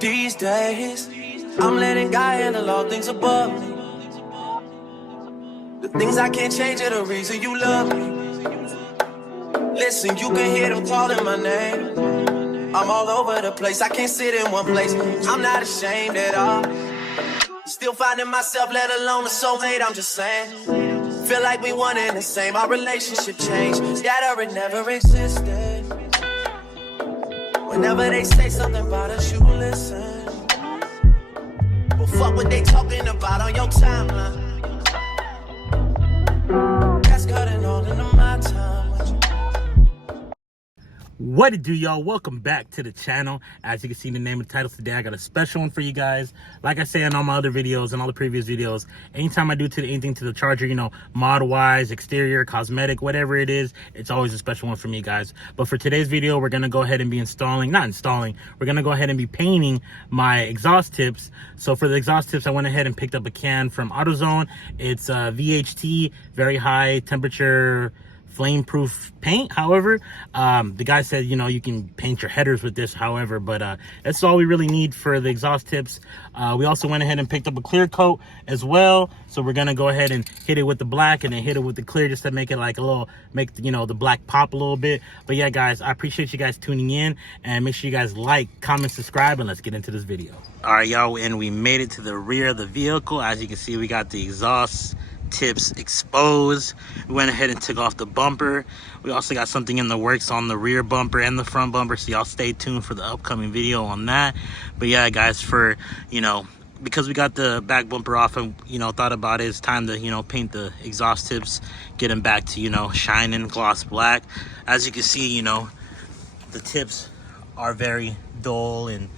These days, I'm letting God handle all things above me. The things I can't change are the reason you love me. Listen, you can hear them calling my name. I'm all over the place, I can't sit in one place. I'm not ashamed at all. Still finding myself, let alone a soulmate, I'm just saying. Feel like we one and the same, our relationship changed. Scattered, it never existed. Whenever they say something about us, you listen. But fuck what they talking about on your timeline. That's cutting all into my time with you. What it do, y'all? Welcome back to the channel. As you can see in the name of the title today, I got a special one for you guys. Like I say in all my other videos and all the previous videos, anytime I do anything to the Charger, you know, mod wise, exterior, cosmetic, whatever it is, it's always a special one for me, guys. But for today's video, we're gonna go ahead and be we're gonna go ahead and be painting my exhaust tips. So for the exhaust tips, I went ahead and picked up a can from AutoZone. It's VHT, very high temperature flame-proof paint. However, the guy said, you know, you can paint your headers with this, however, but that's all we really need for the exhaust tips. We also went ahead and picked up a clear coat as well, so we're gonna go ahead and hit it with the black and then hit it with the clear, just to make it like a little, you know, the black pop a little bit. But yeah, guys, I appreciate you guys tuning in, and make sure you guys like, comment, subscribe, and let's get into this video. All right, y'all, and we made it to the rear of the vehicle. As you can see, we got the exhaust tips exposed. We went ahead and took off the bumper. We also got something in the works on the rear bumper and the front bumper, so y'all stay tuned for the upcoming video on that. But yeah, guys, for, you know, because we got the back bumper off and, you know, thought about it, it's time to, you know, paint the exhaust tips, get them back to, you know, shining gloss black. As you can see, you know, the tips are very dull and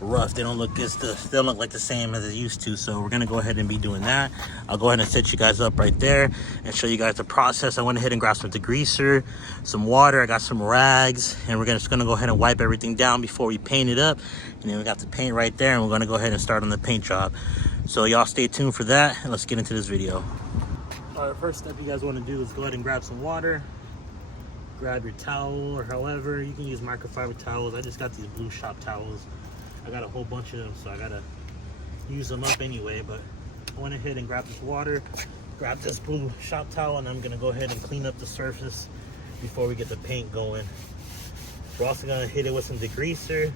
rough. They don't look like the same as it used to, so we're gonna go ahead and be doing that. I'll go ahead and set you guys up right there and show you guys the process. I went ahead and grabbed some degreaser, some water, I got some rags, and we're just gonna go ahead and wipe everything down before we paint it up. And then we got the paint right there, and we're gonna go ahead and start on the paint job. So y'all stay tuned for that, and let's get into this video. All right, first step you guys want to do is go ahead and grab some water. Grab your towel, or however you can use microfiber towels. I just got these blue shop towels. I got a whole bunch of them, so I gotta use them up anyway. But I went ahead and grabbed this water, grab this blue shop towel, and I'm gonna go ahead and clean up the surface before we get the paint going. We're also gonna hit it with some degreaser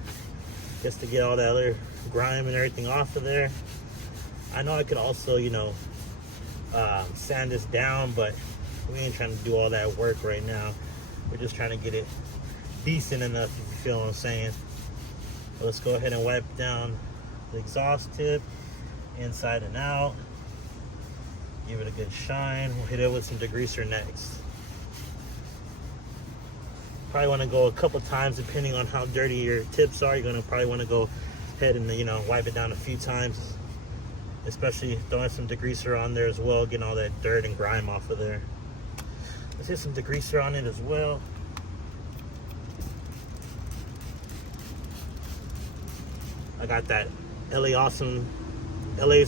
just to get all that other grime and everything off of there. I know I could also, you know, sand this down, but we ain't trying to do all that work right now. We're just trying to get it decent enough, if you feel what I'm saying. Let's go ahead and wipe down the exhaust tip inside and out. Give it a good shine. We'll hit it with some degreaser next. Probably want to go a couple times depending on how dirty your tips are. You're going to probably want to go ahead and, you know, wipe it down a few times, especially throwing some degreaser on there as well, getting all that dirt and grime off of there. Let's hit some degreaser on it as well. I got that LA's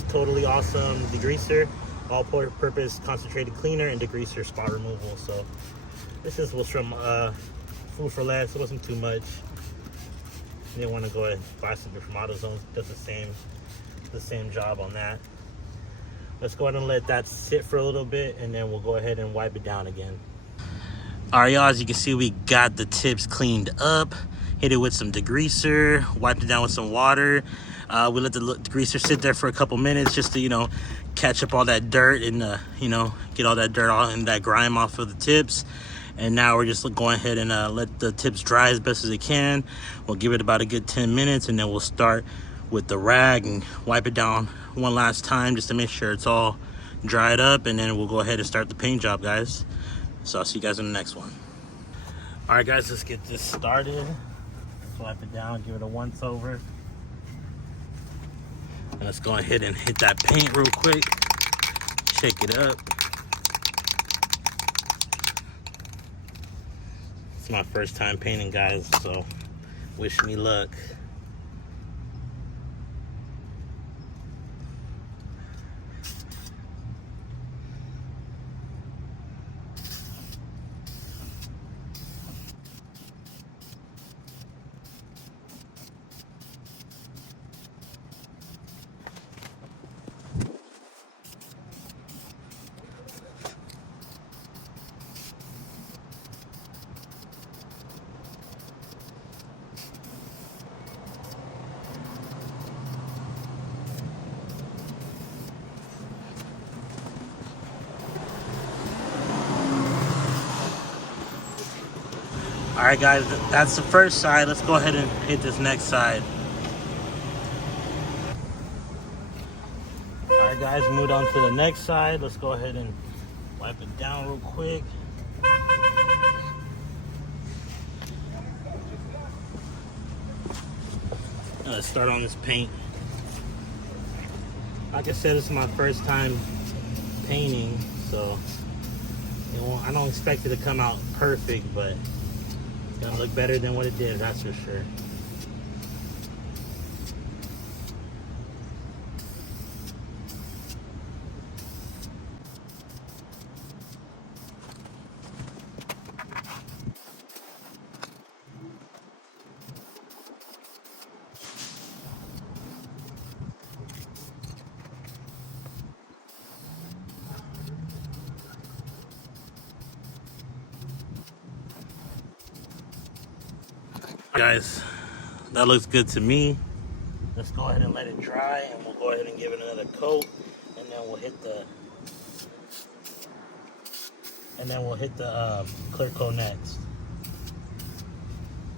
Totally Awesome degreaser, all-purpose concentrated cleaner and degreaser spot removal. So this was from Food for Less. It wasn't too much. You didn't want to go ahead and buy something from AutoZone. Does the same job on that. Let's go ahead and let that sit for a little bit, and then we'll go ahead and wipe it down again. All right, y'all, as you can see, we got the tips cleaned up. Hit it with some degreaser, wiped it down with some water. We let the degreaser sit there for a couple minutes just to, you know, catch up all that dirt and, you know, get all that dirt and that grime off of the tips. And now we're just going ahead and let the tips dry as best as it can. We'll give it about a good 10 minutes, and then we'll start with the rag and wipe it down one last time just to make sure it's all dried up, and then we'll go ahead and start the paint job, guys. So I'll see you guys in the next one. All right, guys, let's get this started. Wipe it down, give it a once over. And let's go ahead and hit that paint real quick. Shake it up. It's my first time painting, guys, so wish me luck. right, guys, that's the first side. Let's go ahead and hit this next side. All right, guys, moved on to the next side. Let's go ahead and wipe it down real quick. Let's start on this paint. Like I said, this is my first time painting, so I don't expect it to come out perfect, but it's gonna look better than what it did, that's for sure. Guys, that looks good to me. Let's go ahead and let it dry, and we'll go ahead and give it another coat, and then we'll hit the clear coat next.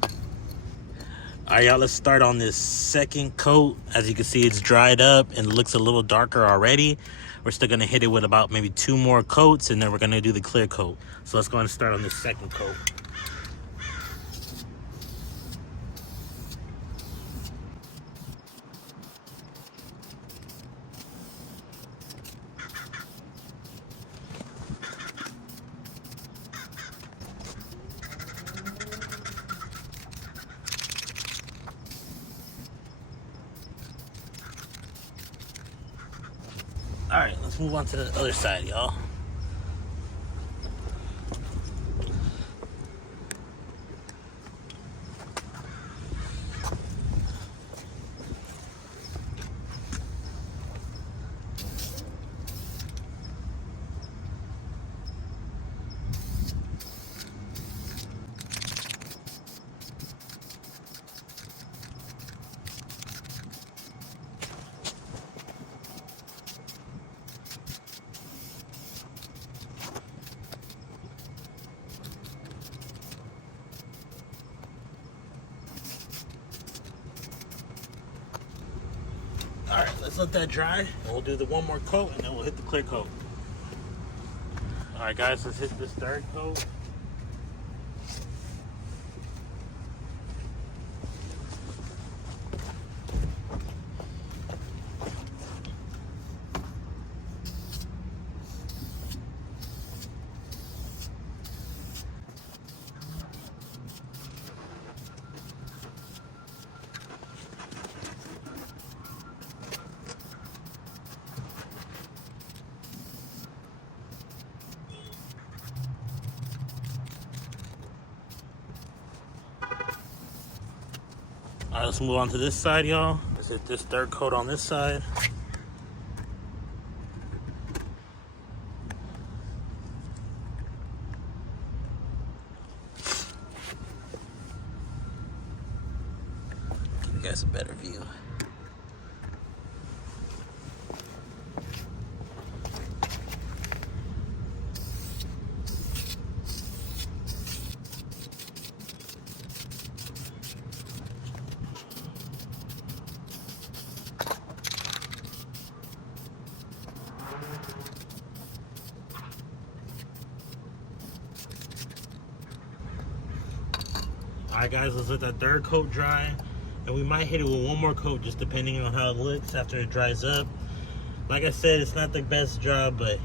All right, y'all, let's start on this second coat. As you can see, it's dried up and it looks a little darker already. We're still gonna hit it with about maybe 2 more coats, and then we're gonna do the clear coat. So let's go ahead and start on this second coat. All right, let's move on to the other side, y'all. All right, let's let that dry. And we'll do the 1 more coat, and then we'll hit the clear coat. All right, guys, let's hit this third coat. All right, let's move on to this side, y'all. Let's hit this third coat on this side. Give you guys a better view. All right, guys, let's let that third coat dry, and we might hit it with 1 more coat, just depending on how it looks after it dries up. Like I said, it's not the best job, but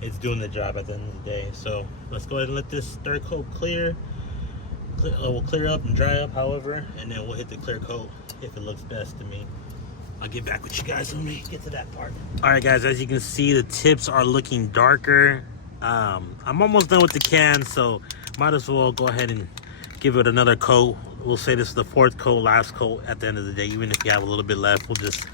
it's doing the job at the end of the day. So let's go ahead and let this third coat we'll clear up and dry up, however, and then we'll hit the clear coat if it looks best to me. I'll get back with you guys when we get to that part. All right, guys, as you can see, the tips are looking darker. I'm almost done with the can, so might as well go ahead and give it another coat. We'll say this is the 4th coat, last coat at the end of the day. Even if you have a little bit left, we'll just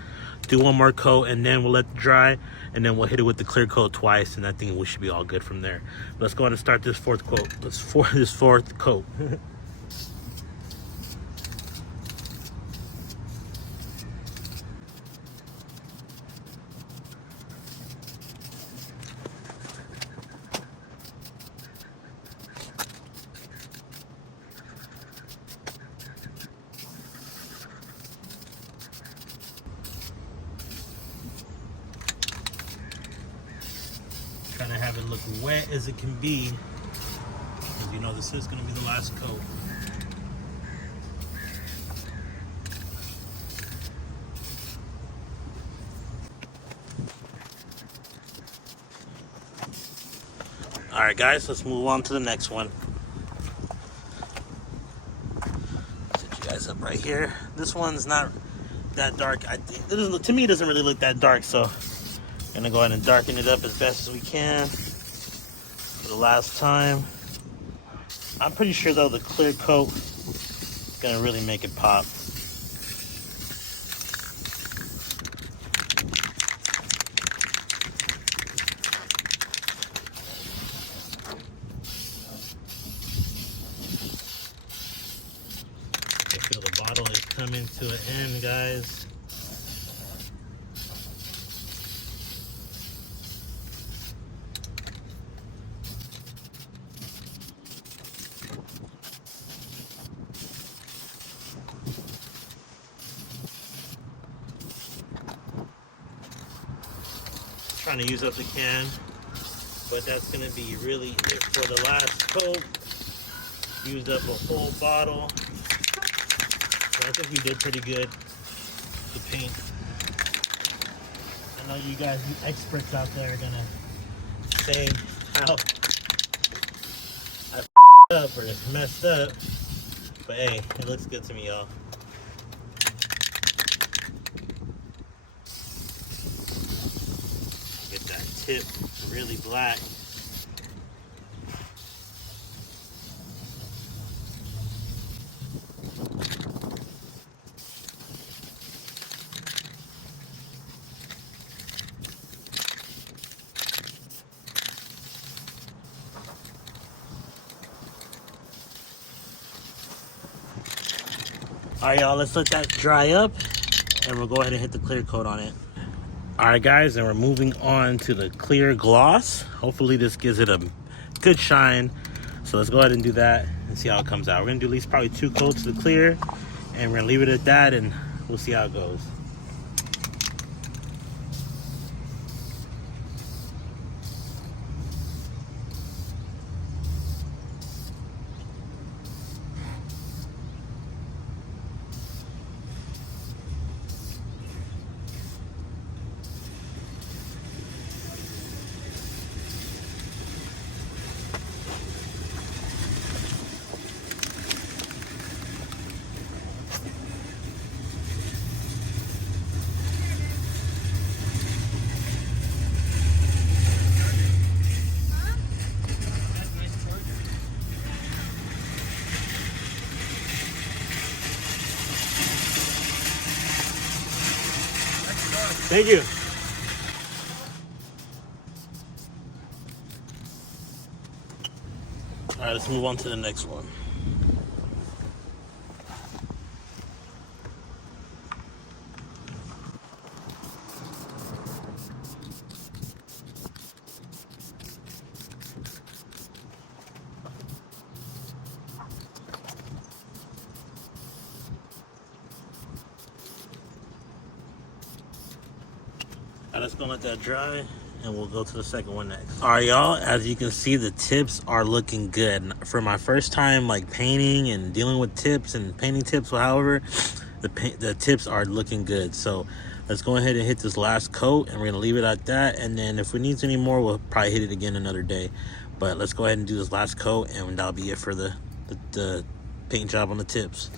do 1 more coat, and then we'll let it dry, and then we'll hit it with the clear coat twice, and I think we should be all good from there. Let's go ahead and start this 4th coat. This 4th coat. have it look wet as it can be, because you know this is going to be the last coat. All right, guys, let's move on to the next one. Set you guys up right here. This one's not that dark. To me, it doesn't really look that dark, so I'm gonna go ahead and darken it up as best as we can for the last time. I'm pretty sure though the clear coat is gonna really make it pop. I feel the bottle is coming to an end, guys. Trying to use up the can, but that's going to be really it for the last coat. Used up a whole bottle. So I think we did pretty good. The paint. I know you guys, you experts out there, are gonna say how I f***ed up or messed up, but hey, it looks good to me, y'all. Get that tip really black. All right, y'all, let's let that dry up and we'll go ahead and hit the clear coat on it. All right, guys, and we're moving on to the clear gloss. Hopefully this gives it a good shine. So let's go ahead and do that and see how it comes out. We're gonna do at least probably 2 coats of the clear, and we're gonna leave it at that, and we'll see how it goes. Thank you. All right, let's move on to the next one. All right, let's go let that dry, and we'll go to the second one next. All right, y'all, as you can see, the tips are looking good. For my first time like painting and dealing with tips and painting tips, however, the tips are looking good. So let's go ahead and hit this last coat, and we're gonna leave it at that, and then if we need any more, we'll probably hit it again another day. But let's go ahead and do this last coat, and that'll be it for the paint job on the tips.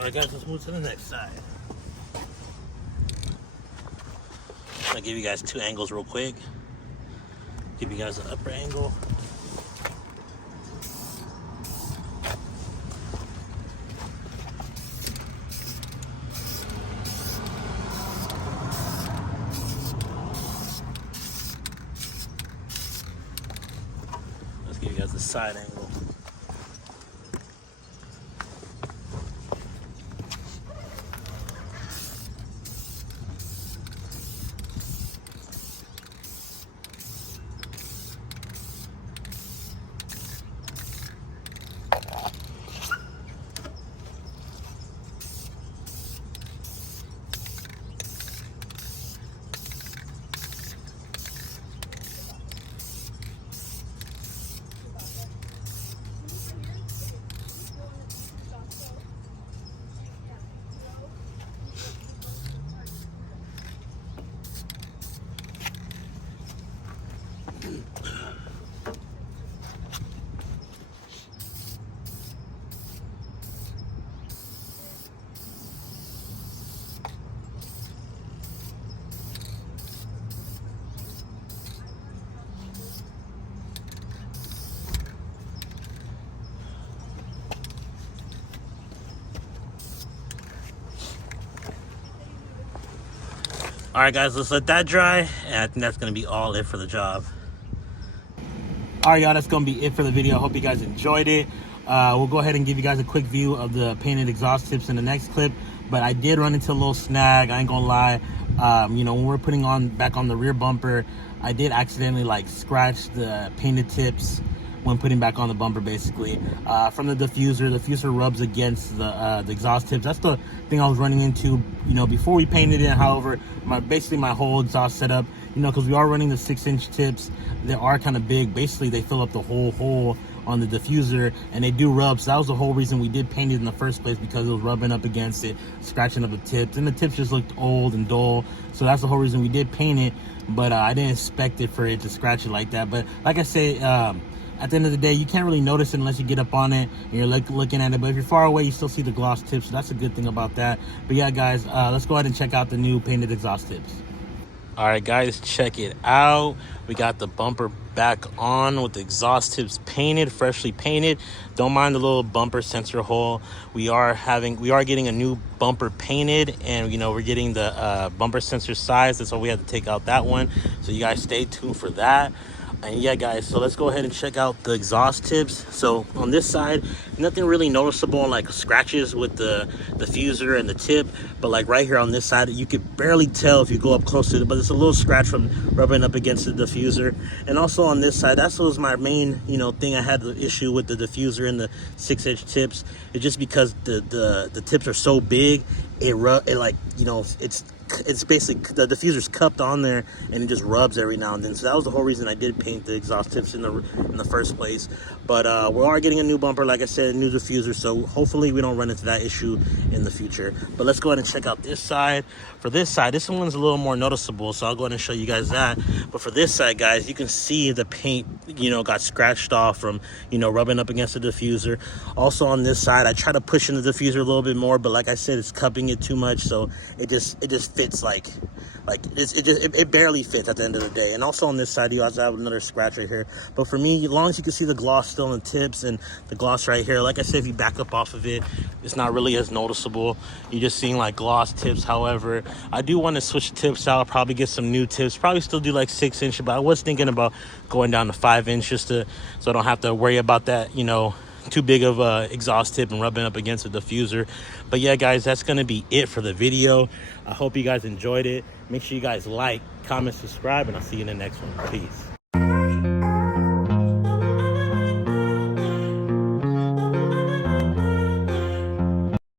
Alright guys, let's move to the next side. I'll give you guys two angles real quick. Give you guys an upper angle. Let's give you guys the side angle. Alright guys, let's let that dry, and I think that's going to be all it for the job. Alright y'all, that's going to be it for the video. I hope you guys enjoyed it. We'll go ahead and give you guys a quick view of the painted exhaust tips in the next clip, but I did run into a little snag, I ain't gonna lie. You know, when we're putting back on the rear bumper, I did accidentally like scratch the painted tips when putting back on the bumper, basically. From the diffuser rubs against the exhaust tips. That's the thing I was running into, you know, before we painted it. However, basically my whole exhaust setup, you know, because we are running the 6-inch tips, they are kind of big. Basically, they fill up the whole hole on the diffuser, and they do rub. So that was the whole reason we did paint it in the first place, because it was rubbing up against it, scratching up the tips, and the tips just looked old and dull. So that's the whole reason we did paint it, but I didn't expect it for it to scratch it like that. But like I say, at the end of the day, you can't really notice it unless you get up on it and you're looking at it. But if you're far away, you still see the gloss tips. So that's a good thing about that. But yeah, guys, let's go ahead and check out the new painted exhaust tips. All right, guys, check it out. We got the bumper back on with the exhaust tips painted, freshly painted. Don't mind the little bumper sensor hole. We are getting a new bumper painted, and you know, we're getting the bumper sensor size. That's why we had to take out that one. So you guys stay tuned for that. And yeah, guys, so let's go ahead and check out the exhaust tips. So on this side, nothing really noticeable, like scratches with the diffuser and the tip, but like right here on this side, you could barely tell if you go up close to it, but it's a little scratch from rubbing up against the diffuser. And also on this side, that was my main, you know, thing I had the issue with the diffuser and the 6-inch tips. It's just because the tips are so big, it like, you know, it's basically the diffuser's cupped on there, and it just rubs every now and then. So that was the whole reason I did paint the exhaust tips in the first place. But we are getting a new bumper, like I said, a new diffuser, so hopefully we don't run into that issue in the future. But let's go ahead and check out this side. For this side, this one's a little more noticeable, so I'll go ahead and show you guys that. But for this side, guys, you can see the paint, you know, got scratched off from, you know, rubbing up against the diffuser. Also on this side, I try to push in the diffuser a little bit more, but like I said, it's cupping it too much, so it just fits like it barely fits at the end of the day. And also on this side, you also have another scratch right here. But for me, as long as you can see the gloss still in the tips and the gloss right here, like I said, if you back up off of it, it's not really as noticeable. You're just seeing like gloss tips. However, I do want to switch the tips out, probably get some new tips, probably still do like 6-inch, but I was thinking about going down to 5-inch just so I don't have to worry about that, you know, too big of a exhaust tip and rubbing up against the diffuser. But yeah, guys, that's gonna be it for the video. I hope you guys enjoyed it. Make sure you guys like, comment, subscribe, and I'll see you in the next one. Peace.